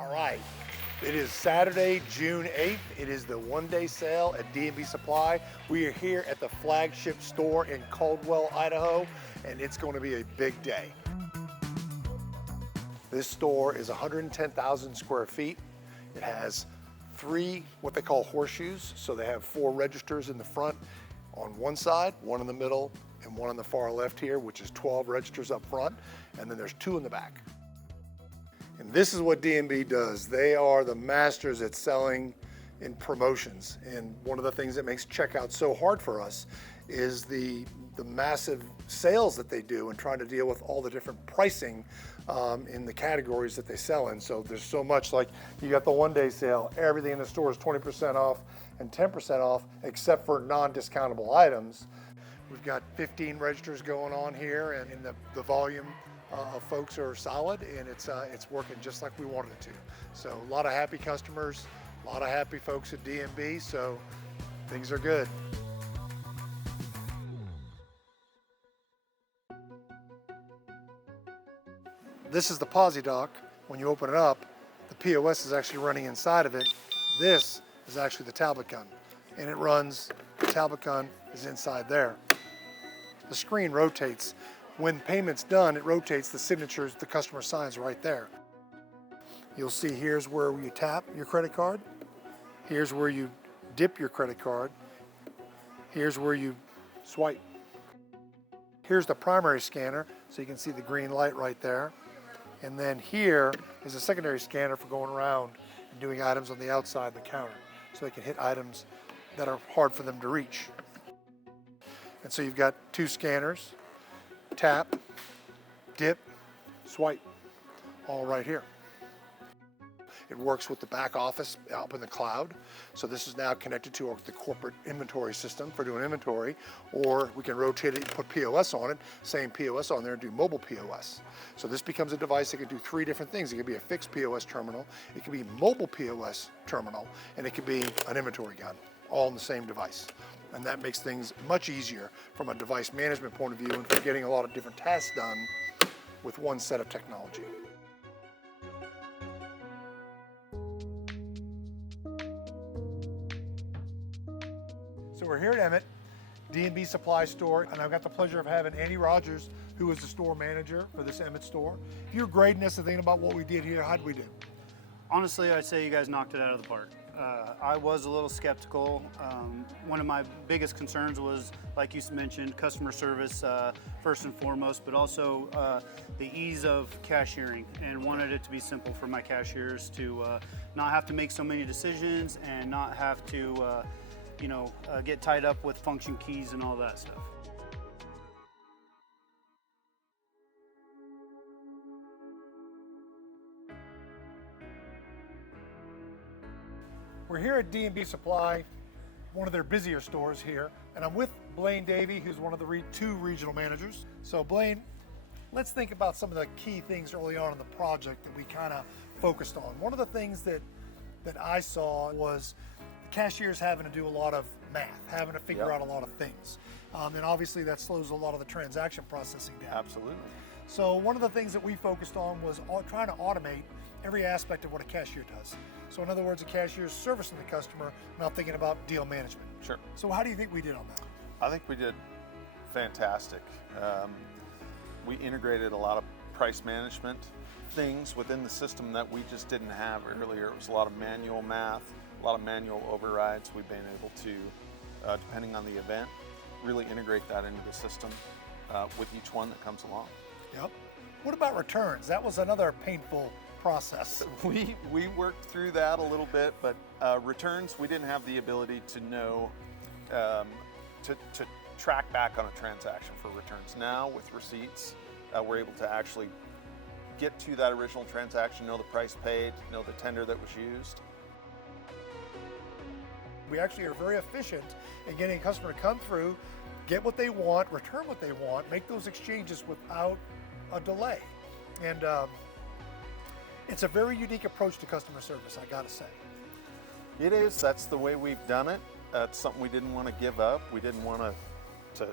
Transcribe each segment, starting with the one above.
All right, it is Saturday, June 8th. It is the one-day sale at D&B Supply. We are here at the flagship store in Caldwell, Idaho, and it's going to be a big day. This store is 110,000 square feet. It has 3 what they call horseshoes. So they have 4 registers in the front on one side, 1 in the middle, and 1 on the far left here, which is 12 registers up front. And then there's 2 in the back. And this is what D&B does. They are the masters at selling in promotions. And one of the things that makes checkout so hard for us is the massive sales that they do and trying to deal with all the different pricing in the categories that they sell in. So there's so much, like you got the one-day sale, everything in the store is 20% off and 10% off except for non-discountable items. We've got 15 registers going on here, and the volume of folks are solid, and it's working just like we wanted it to. So a lot of happy customers, a lot of happy folks at D&B, so things are good. This is the Posi dock. When you open it up, the POS is actually running inside of it. This is actually the tablet gun, and it runs, the tablet gun is inside there. The screen rotates. When payment's done, it rotates the signatures the customer signs right there. You'll see here's where you tap your credit card. Here's where you dip your credit card. Here's where you swipe. Here's the primary scanner, so you can see the green light right there. And then here is a secondary scanner for going around and doing items on the outside of the counter, so they can hit items that are hard for them to reach. And so you've got 2 scanners, tap, dip, swipe, all right here. It works with the back office up in the cloud. So this is now connected to the corporate inventory system for doing inventory, or we can rotate it and put POS on it, same POS on there, and do mobile POS. So this becomes a device that can do 3 different things. It could be a fixed POS terminal, it could be a mobile POS terminal, and it could be an inventory gun, all in the same device. And that makes things much easier from a device management point of view and for getting a lot of different tasks done with one set of technology. So we're here at Emmett, D&B Supply Store, and I've got the pleasure of having Andy Rogers, who is the store manager for this Emmett store. If you're grading us and thinking about what we did here, how did we do? Honestly, I'd say you guys knocked it out of the park. I was a little skeptical. One of my biggest concerns was, like you mentioned, customer service first and foremost, but also the ease of cashiering, and wanted it to be simple for my cashiers to not have to make so many decisions and not have to get tied up with function keys and all that stuff. We're here at D&B Supply, one of their busier stores here, and I'm with Blaine Davey, who's one of the 2 regional managers. So Blaine, let's think about some of the key things early on in the project that we kind of focused on. One of the things that I saw was the cashiers having to do a lot of math, having to figure out a lot of things. And obviously that slows a lot of the transaction processing down. Absolutely. So one of the things that we focused on was trying to automate every aspect of what a cashier does. So in other words, a cashier is servicing the customer, not thinking about deal management. Sure. So how do you think we did on that? I think we did fantastic. We integrated a lot of price management things within the system that we just didn't have earlier. It was a lot of manual math, a lot of manual overrides. We've been able to, depending on the event, really integrate that into the system with each one that comes along. Yep. What about returns? That was another painful process. We worked through that a little bit, but returns, we didn't have the ability to know, to track back on a transaction for returns. Now with receipts, we're able to actually get to that original transaction, know the price paid, know the tender that was used. We actually are very efficient in getting a customer to come through, get what they want, return what they want, make those exchanges without a delay. And it's a very unique approach to customer service, I gotta say. It is. That's the way we've done it. It's something we didn't want to give up. We didn't want to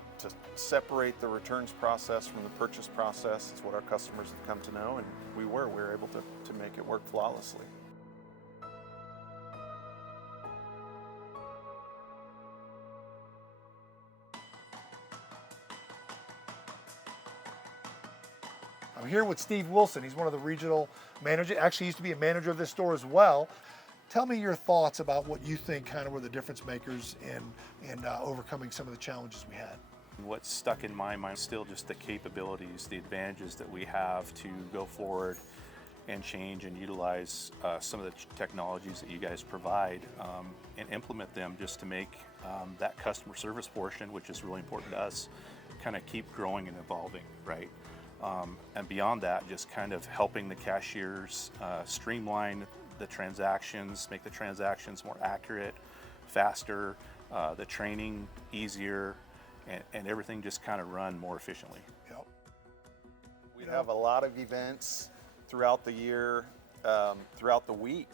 separate the returns process from the purchase process. It's what our customers have come to know, and we were able to make it work flawlessly. I'm here with Steve Wilson. He's one of the regional managers. Actually, he used to be a manager of this store as well. Tell me your thoughts about what you think kind of were the difference makers in overcoming some of the challenges we had. What's stuck in my mind is still just the capabilities, the advantages that we have to go forward and change and utilize some of the technologies that you guys provide and implement them just to make that customer service portion, which is really important to us, kind of keep growing and evolving, right? And beyond that, just kind of helping the cashiers streamline the transactions, make the transactions more accurate, faster, the training easier, and everything just kind of run more efficiently. Yep. We have a lot of events throughout the year, throughout the week,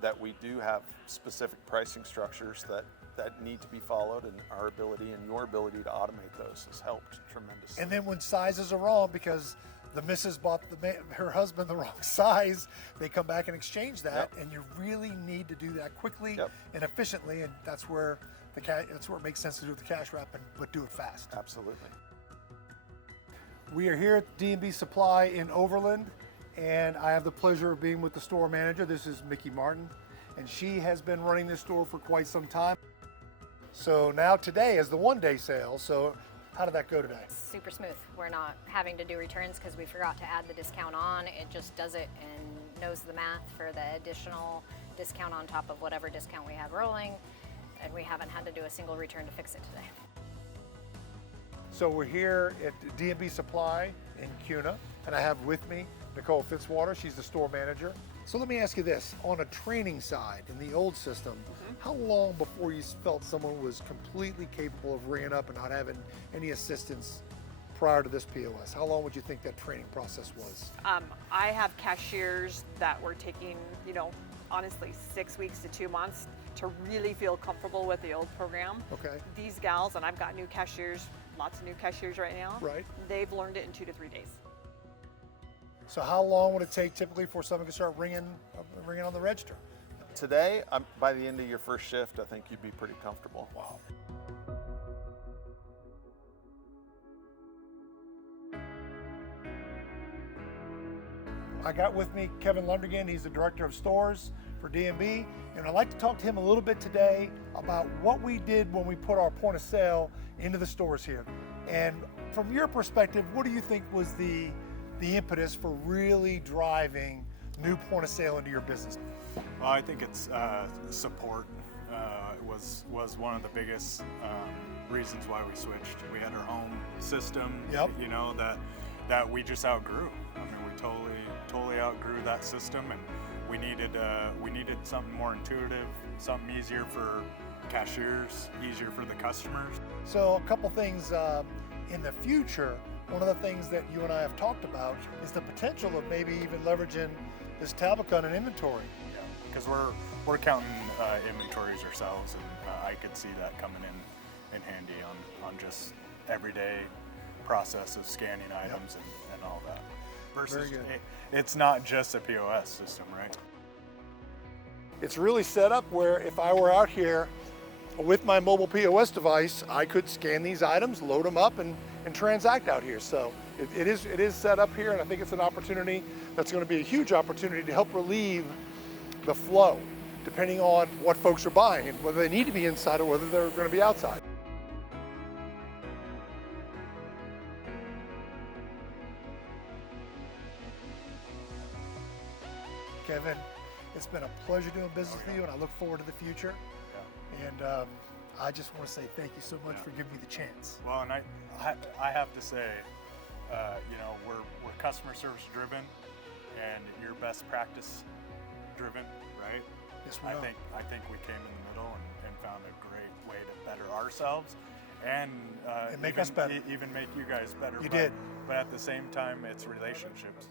that we do have specific pricing structures that need to be followed, and our ability and your ability to automate those has helped tremendously. And then when sizes are wrong because the missus bought her husband the wrong size, they come back and exchange that, and you really need to do that quickly and efficiently, and that's where it makes sense to do with the cash wrap, but do it fast. Absolutely. We are here at D&B Supply in Overland, and I have the pleasure of being with the store manager. This is Mickey Martin, and she has been running this store for quite some time. So now today is the one-day sale. So how did that go today? Super smooth. We're not having to do returns because we forgot to add the discount on. It just does it and knows the math for the additional discount on top of whatever discount we have rolling. And we haven't had to do a single return to fix it today. So we're here at D&B Supply in Cuna, and I have with me Nicole Fitzwater. She's the store manager. So let me ask you this, on a training side, in the old system, how long before you felt someone was completely capable of ringing up and not having any assistance prior to this POS? How long would you think that training process was? I have cashiers that were taking, honestly 6 weeks to 2 months to really feel comfortable with the old program. Okay. These gals, and I've got new cashiers, lots of new cashiers right now. Right. They've learned it in 2 to 3 days. So how long would it take typically for someone to start ringing on the register? Today, by the end of your first shift, I think you'd be pretty comfortable. Wow. I got with me Kevin Lundergan. He's the director of stores for D&B, and I'd like to talk to him a little bit today about what we did when we put our point of sale into the stores here. And from your perspective, what do you think was the impetus for really driving new point of sale into your business? Well, I think it's support was one of the biggest reasons why we switched. We had our own system, that we just outgrew. I mean, we totally outgrew that system, and we needed something more intuitive, something easier for cashiers, easier for the customers. So a couple things in the future. One of the things that you and I have talked about is the potential of maybe even leveraging this Tabet gun in inventory. Yeah, because we're counting inventories ourselves, and I could see that coming in handy on just everyday process of scanning items and all that. Versus, it's not just a POS system, right? It's really set up where if I were out here with my mobile POS device, I could scan these items, load them up, and transact out here. So it is set up here, and I think it's an opportunity that's going to be a huge opportunity to help relieve the flow, depending on what folks are buying and whether they need to be inside or whether they're going to be outside. Kevin, it's been a pleasure doing business with you, and I look forward to the future. Yeah. And I just want to say thank you so much for giving me the chance. Well, and I have to say, we're customer service driven, and you're best practice driven, right? Yes, we are. I think we came in the middle and found a great way to better ourselves and make us better. Even make you guys better. You did. But at the same time, it's relationships.